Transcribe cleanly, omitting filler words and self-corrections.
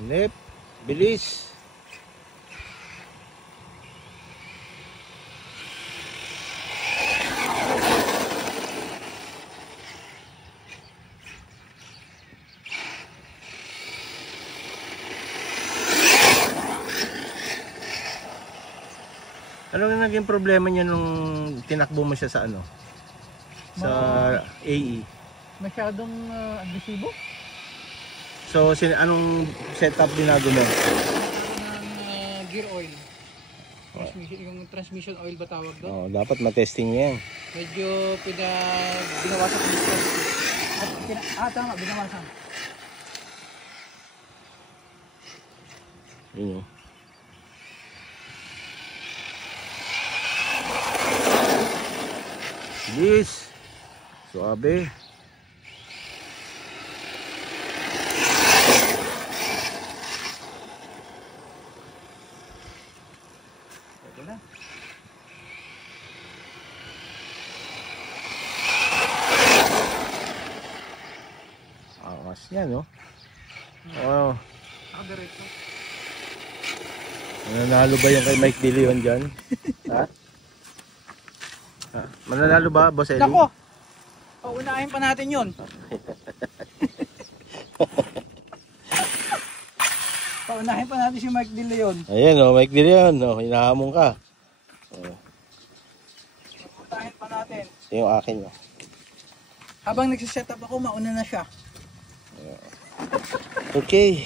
Hanip. Bilis. Ano na naging problema niya nung tinakbo mo siya sa ano? Sa AE? Masyadong agresibo. So, anong setup binago mo? Ng gear oil. Yung transmission oil ba tawag doon? Oh, dapat matesting niya yan. Medyo binawasan ko dito. Tama, binawasan. Yun o. Bilis. Suabe. Ito na. Akas yan, no? Oh. Diretso. Mananalo ba yan kay Mike De Leon dyan? Ha? Ha? Mananalo ba, Boss Eli? Nako! Paunahin pa natin yun. Paunahin pa natin si Mike De Leon. Ayan, oh, Mike De Leon. Oh, hinahamon ka. Oh. Paunahin pa natin. Ito yung akin. Oh. Habang nagsiset up ako, mauna na siya. Okay.